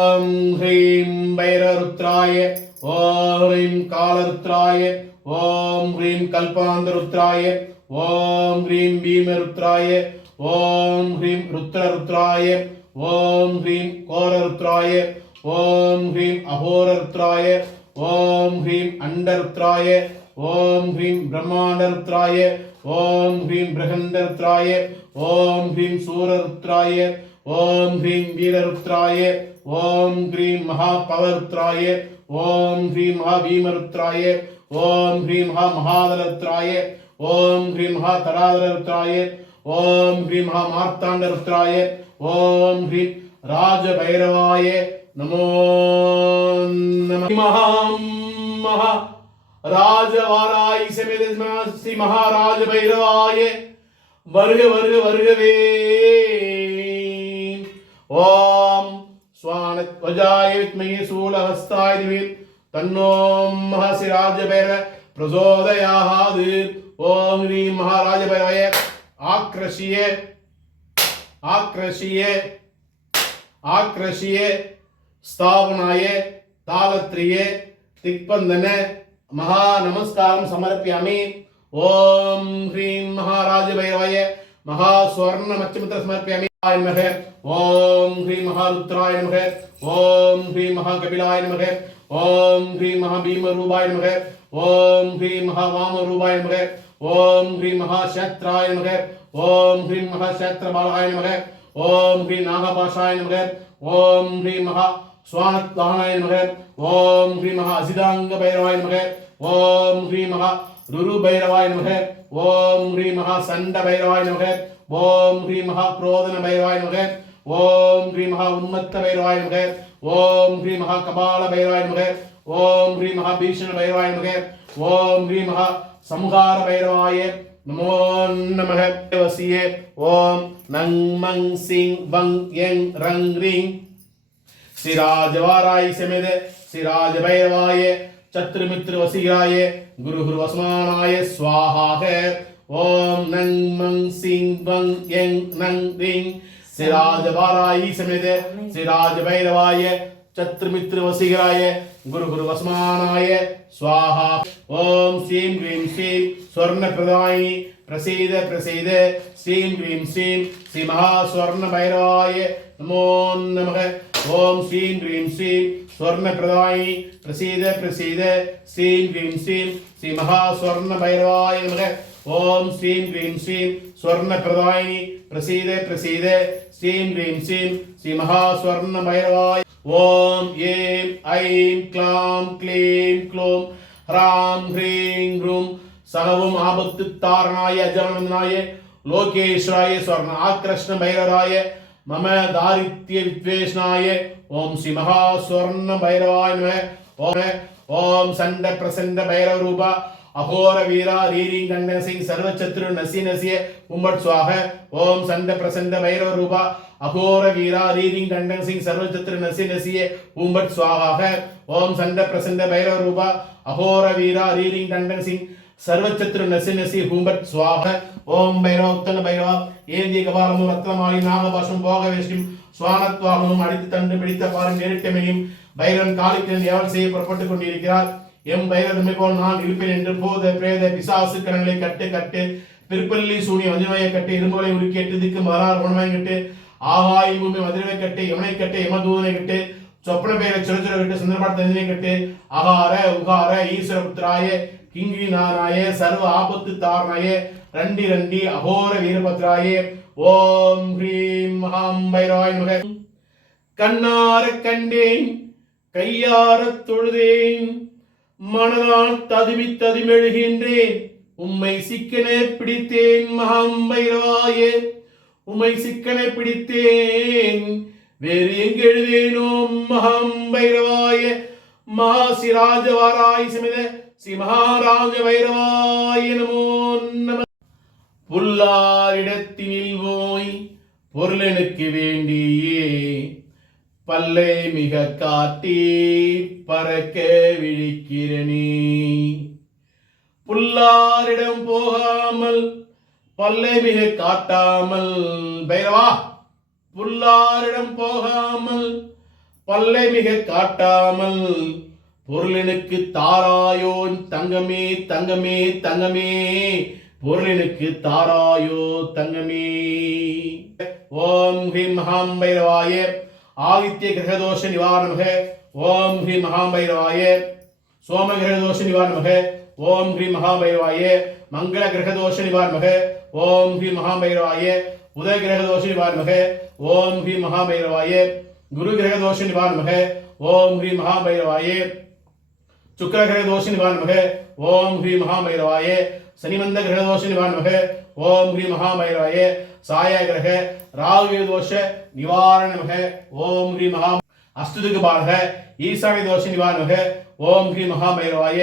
ஓம் ஹ்ரீம் பைரருத்ராய ஓம் ஹ்ரீம் காலருத்ராய ஓம் ஹ்ரீம் கல்பாந்தருத்ராய ஓம் ஹ்ரீம் பீமருத்ராய ஓம் ஹ்ரீம் ருத்ரருத்ராய ஓம் ஹ்ரீம் கோரருத்ராய ஓம் ஹ்ரீம் அகோரருத்ராய ஓம் ஹ்ரீம் அண்டருத்ராய ஓம் ஹ்ரீம் பிரம்மாண்டருத்ராய ஓம் ஹ்ரீம் பிரகண்டருத்ராய ஓம் ஹ்ரீம் சூரருத்ராய ஓம் ஹ்ரீம் வீரருத்ராய ஓம் ஹ்ரீம் மகாபவருத்ராய ஓம் ஹ்ரீம் மகாபீமருத்ராய ஓம் ஹ்ரீம் மகாதரருத்ராய ஓம் ஹ்ரீம் மகாதராதரருத்ராய ஓம் ஹ்ரீம் மகாமார்த்தாண்டருத்ராய ஓம் ஹ்ரீம் ராஜபைரவாய நமோ நமः மகா ராஜவாராய் சமேத ஸ்ரீ மகாராஜ பைரவாய வருக வருக வருகவே. ஓம் ஸ்வானத்வஜாய வித்மஹி சூலஹஸ்தாய திவி தன்னோ மகாசிராஜ பைரவ பிரசோதயாத். ஓம் ஹ்ரீம் மகாராஜ பைரவாய ஆக்ரஷிய ஆக்ரஷிய ஆக்ரஷிய ஸ்தாபனாய தாளத்ரிய திக்பந்தன மகா நமஸ்காரம் சமர்ப்பயாமி. ஓம் ஹ்ரீம் மகாராஜ பைரவாய மகா ஸ்வர்ண மச்சமித்ர சமர்ப்பயாமி. நமக ஓம் ஹ்ரீம் மகாருத்ராய நமக ஓம் ஹ்ரீம் மகாகபிலாய நமக ஓம் ஹ்ரீம் மகாபீமரூபாய நமக ஓம் ஹ்ரீம் மகாவாமரூபாய நமக ஓம் ஹ்ரீம் மகாஷேத்ராய நமக ஓம் ஹ்ரீம் மகாஷேத்ரபாலாய நமக ஓம் ஹ்ரீம் நாகபாஷாய நமக ஓம் ஹ்ரீம் மகா ஸ்வானத்வானாய நமக ஓம் ஹ்ரீம் மகா அசிதாங்க பைரவாய நமக ஓம் ஹ்ரீம் மகா ருரு பைரவாய நமக ஓம் ஹ்ரீம் மகா சண்ட பைரவாய நமக ஓம் ஹ்ரீம் மகா புரோதன பைரவாய நமக ஓம் ஹ்ரீம் மகா உன்மத்த பைரவாய நமக ஓம் ஹ்ரீம் மகா கபால பைரவாய நமக ஓம் ஹ்ரீம் மகா பீஷண பைரவாய நமக ஓம் ஹ்ரீம் மகா சம்ஹார பைரவாய நமோ நமக. வசியே ஓம் நங் மங் சிங் வங் யங் ரங் ரீங் ஸ்ரீ ராஜவாராய சமேத ஸ்ரீ ராஜ பைரவாய சத்ருமித்ர வசிகாய குரு குரு வஸ்மானாய ஸ்வாஹாக. ஓம் நங் மங் சிங் வங் யங் நங் ரீங் ஸ்ரீ ராஜவாராய சமேத ஸ்ரீ ராஜ பைரவாய சத்ருமித்ர வசிகாய குரு குரு வஸ்மானாய ஸ்வாஹா. ஓம் ஸ்ரீம் க்ரீம் ஸ்ரீம் ஸ்வர்ண பிரதாயினி பிரசீத பிரசீத ஸ்ரீம் க்ரீம் ஸ்ரீம் ஸ்ரீ மகா ஸ்வர்ண பைரவாய நமோ நமக. ஓம் ஸ்ரீம் க்ரீம் ஸ்ரீம் ஸ்வர்ண பிரதாயினி பிரசீத பிரசீத ஸ்ரீம் க்ரீம் ஸ்ரீம் ஸ்ரீ மகா ஸ்வர்ண பைரவாய நமக. ஓம் ஸ்ரீம் க்ரீம் ஸ்ரீம் ஸ்வர்ண பிரதாயினி பிரசீத பிரசீத ஸ்ரீம் க்ரீம் ஸ்ரீம் ஸ்ரீ மகா ஸ்வர்ண பைரவாய. ஓம் ஏம் ஐம் க்ளாம் க்ளீம் க்ளூம் ஹ்ராம் ஹ்ரீம் க்ரூம் சகவும் ஆபத்து தாரணாய அஜானந்தனாய லோகேஸ்வராய ஸ்வர்ண ஆக்ரஷ்ண பைரவராய மம தாரித்ய வித்வேஷ்ணாய ஓம் ஸ்ரீ மகா ஸ்வர்ண பைரவாய நம. ஓம் சண்ட பிரசண்ட பைரவ ரூபா அகோர வீரா ரீரீ கண்ட சிங் சர்வச்சத்ரு நசி நசிய உம்பட் சுவாக. ஓம் சண்ட பிரசண்ட பைரவ ரூபா அகோர வீரா ரீரீ கண்ட சிங் சர்வச்சத்ரு நசி நசிய உம்பட் சுவாக. ஓம் சண்ட பிரசண்ட பைரவ ரூபா அகோர வீரா ரீரீ கண்ட சிங் சர்வச்சத்ரு நசி நசி ஹூம்பட் சுவாக. ஓம் பைரவ உத்தன பைரவா ஏந்திய கபாலமும் ரத்னமாலி நாகபாஷம் போக வேஷ்டியும் சுவானத்வாகமும் அடித்து தண்டு பிடித்த பாரு நேரிட்டமையும் பைரவன் காலிக்கிழன் ஏவல் செய்ய புறப்பட்டுக் கொண்டிருக்கிறார். எம் பைரவமை போல் நான் இருப்பேன் என்று போத பிரேத பிசாசு கரங்களை கட்டு கட்டு பிற்பள்ளி சூனிய வஜ்ரமய கட்டு இரும்புகளை உருக்கி எட்டு திக்கு மரார் உணவாய் கட்டு ஆகாய் பூமி மதுரவை கட்டு யமனை கட்டு யமதூதனை கட்டு சொப்ன பேரை சுரச்சுர கட்டு சுந்தரபாட் தந்தினை கட்டு அகார உகார ஈஸ்வர புத்திராய கிங்கி நாராய சர்வ ஆபத்து தாரணாய ரண்டி ரண்டி அகோர வீரபத்ராய. ஓம் ஹ்ரீம் மகாம் பைரவாய நமக. கண்ணார கண்டேன் கையார தொழுதேன் மனதால் ததுமி ததுமெழுகின்றேன் உம்மை சிக்கனே பிடித்தேன் மகாம் பைரவாய உம்மை சிக்கனை பிடித்தேன் வேறு எங்கு எழுதேனோ மகாம் பைரவாய மகாசிராஜவாராய சமித ஸ்ரீ மகாராஜ பைரவாய நமோ நம. புல்லாரிடத்தினில் போய் பொருளனுக்கு வேண்டியே பல்லை மிக காட்டி பறக்க விழிக்கிறனே. புல்லாரிடம் போகாமல் பல்லை மிக காட்டாமல் பைரவா புல்லாரிடம் போகாமல் பல்லை மிக காட்டாமல் பொருளினுக்கு தாராயோ தங்கமே தங்கமே தங்கமே பொருளினுக்கு தாராயோ தங்கமே. ஓம் ஹ்ரீம் மகாம் பைரவாய ஆதித்ய கிரகதோஷ நிவாரணமக. ஓம் ஹ்ரீம் மகாம் பைரவாய சோம கிரகதோஷ நிவாரணமக. ஓம் ஹ்ரீம் மகாபைரவாய மங்கள கிரகதோஷ நிவாரணமக. ஓம் ஹ்ரீம் மகாபைரவாய புத கிரகதோஷ நிவாரணமக. ஓம் ஹ்ரீம் மகாபைரவாய குரு கிரகதோஷ நிவாரணமக. ஓம் ஹ்ரீம் மகாபைரவாய சுக்கிர கிரகதோஷ நிவாரணமக. ஓம் ஹ்ரீம் மகாபைரவாய சனிமந்த கிரகதோஷ நிவாரணமக. ஓம் ஹ்ரீம் மகாபைரவாய சாய கிரக ராகு தோஷ நிவாரணமக. ஓம் ஹ்ரீம் மகா அஷ்டதிக்பாலக ஈசான தோஷ நிவாரணமக. ஓம் ஹ்ரீம் மகாபைரவாய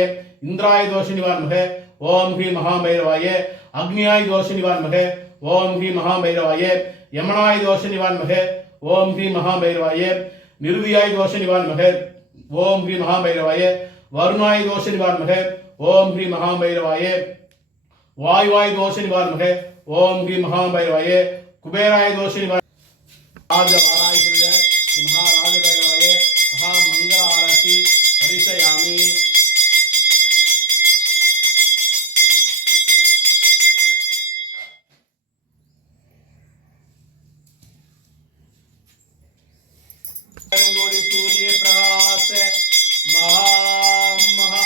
இந்திராய தோஷ நிவாரணமக. ஓம் ஹ்ரீம் மகாபைரவாய அக்னியாய தோஷ நிவாரணமக. ஓம் ஹ்ரீம் மகாபைரவாய யமனாய தோஷ நிவாரணமக. ஓம் ஹ்ரீம் மகாபைரவாய நிருதியாய தோஷ நிவாரணமக. ஓம் ஹ்ரீம் மகாபைரவாய வருணாய தோஷ நிவாரணமக. ஓம் ஹ்ரீம் மகாபைரவாய வாயுவாய தோஷ நிவாரணமக. ஓம் ஹ்ரீம் மகாபைரவாய குபேராய தோஷ நிவாரண ராஜவாராய மகாராஜ பைரவாய மகா மங்கள ஆரத்தி தரிசயாமி. सूर्य प्रकाश महा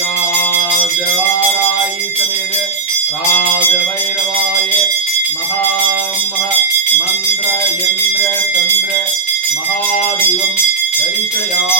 राजवाराय समेत राजभैरवाय महा मंत्र यंत्र तंत्र महादीवं दर्शयामि.